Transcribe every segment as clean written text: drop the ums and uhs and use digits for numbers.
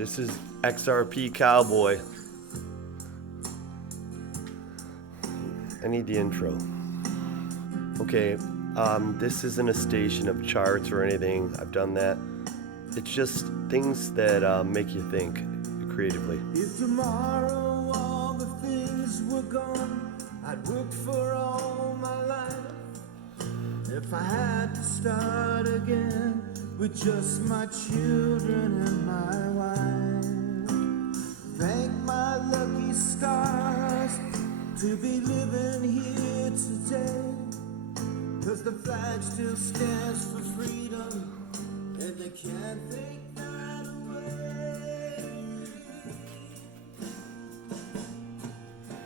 This is XRP Cowboy. I need the intro. Okay, this isn't a station of charts or anything. I've done that. It's just things that make you think creatively. If tomorrow all the things were gone, I'd work for all my life. If I had to start again with just my children and my wife, thank my lucky stars to be living here today. 'Cause the flag still stands for freedom, and they can't take that away.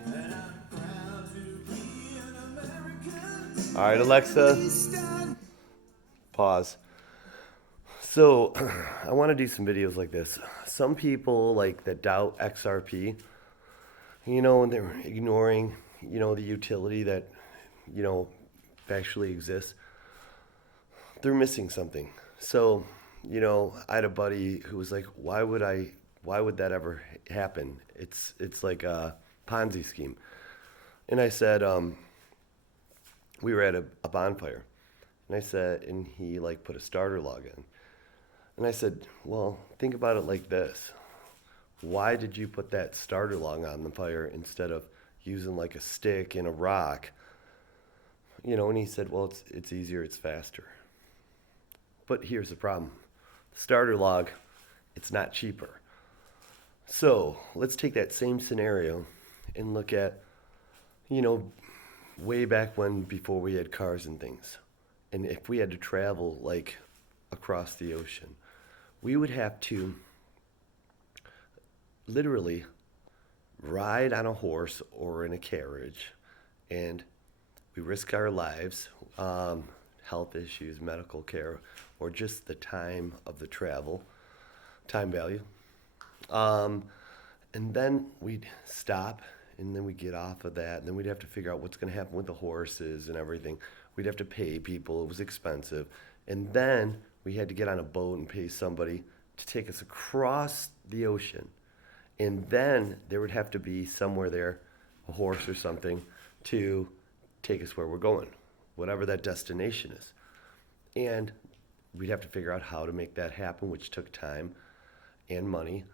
And I'm proud to be an American. All right, Alexa, pause. So, I want to do some videos like this. Some people that doubt XRP, and they're ignoring, the utility that, actually exists. They're missing something. So, I had a buddy who was like, why would that ever happen? It's like a Ponzi scheme. And I said, we were at a bonfire. And I said, and he put a starter log in. And I said, well, think about it like this. Why did you put that starter log on the fire instead of using a stick and a rock? And he said, well, it's easier, it's faster. But here's the problem. The starter log, it's not cheaper. So let's take that same scenario and look at, way back when, before we had cars and things. And if we had to travel across the ocean, we would have to literally ride on a horse or in a carriage, and we risk our lives, health issues, medical care, or just the time of the travel, time value. And then we'd stop, and then we'd get off of that, and then we'd have to figure out what's going to happen with the horses and everything. We'd have to pay people. It was expensive. And then we had to get on a boat and pay somebody to take us across the ocean. And then there would have to be somewhere there, a horse or something, to take us where we're going, whatever that destination is. And we'd have to figure out how to make that happen, which took time and money.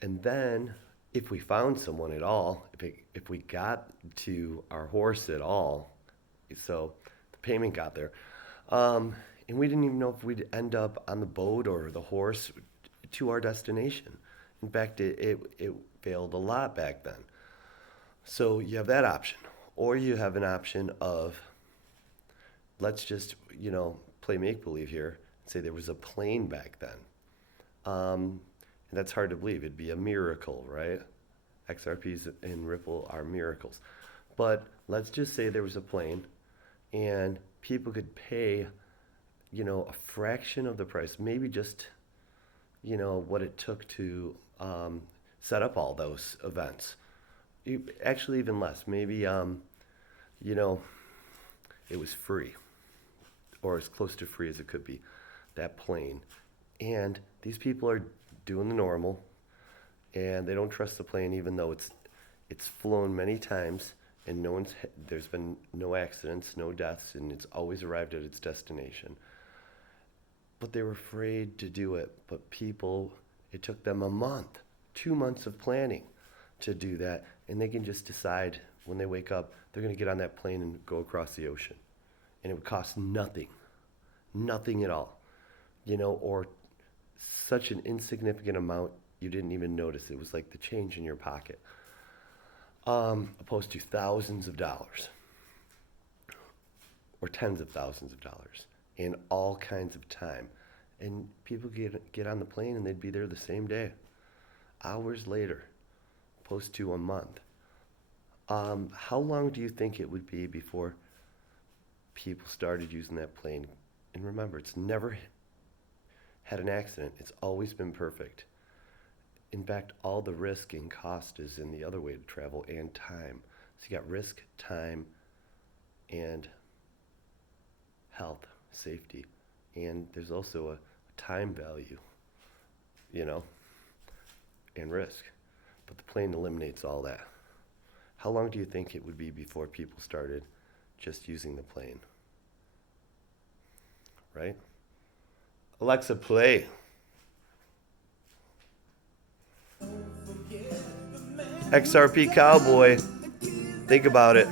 And then if we found someone at all, if we got to our horse at all, so the payment got there, and we didn't even know if we'd end up on the boat or the horse to our destination. In fact, it failed a lot back then. So you have that option. Or you have an option of, let's just, play make-believe here and say there was a plane back then. And that's hard to believe. It'd be a miracle, right? XRPs and Ripple are miracles. But let's just say there was a plane and people could pay, a fraction of the price, maybe just, what it took to set up all those events. Actually, even less. Maybe, it was free, or as close to free as it could be, that plane. And these people are doing the normal, and they don't trust the plane, even though it's flown many times, and there's been no accidents, no deaths, and it's always arrived at its destination. But they were afraid to do it. But people, it took them a month, 2 months of planning to do that, and they can just decide when they wake up they're going to get on that plane and go across the ocean, and it would cost nothing at all, or such an insignificant amount you didn't even notice. It was like the change in your pocket, opposed to thousands of dollars or tens of thousands of dollars and all kinds of time. And people get on the plane and they'd be there the same day, hours later, opposed to a month. How long do you think it would be before people started using that plane? And remember, it's never had an accident. It's always been perfect. In fact, all the risk and cost is in the other way to travel, and time. So you got risk, time, and health, safety. And there's also a time value, and risk. But the plane eliminates all that. How long do you think it would be before people started just using the plane? Right? Alexa, play. XRP Cowboy. Think about it.